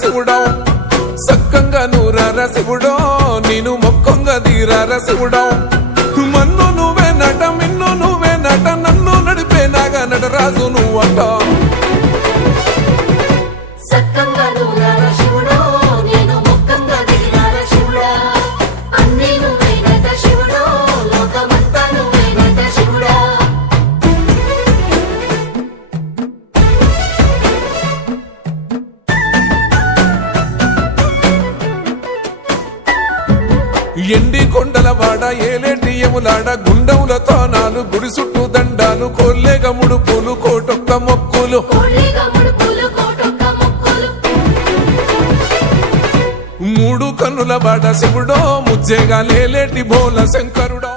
శివుడో సక్కంగా నూరార శివుడో నేను మొక్కంగా దీరార శివుడో మన్ను నువ్వే నట మిన్ను నువ్వే నట నన్ను నడిపే నాగా నటరాజు నువ్వంట ఎండి కొండల వాడ ఏలేటి యములాడ గుండముల తానాలు గుడి చుట్టూ దండాలు కోల్లేగ ముడుపులు కోటొక్క మొక్కులు మూడు కన్నుల బాట శివుడో ముజ్జేగా లేలేటి బోల శంకరుడో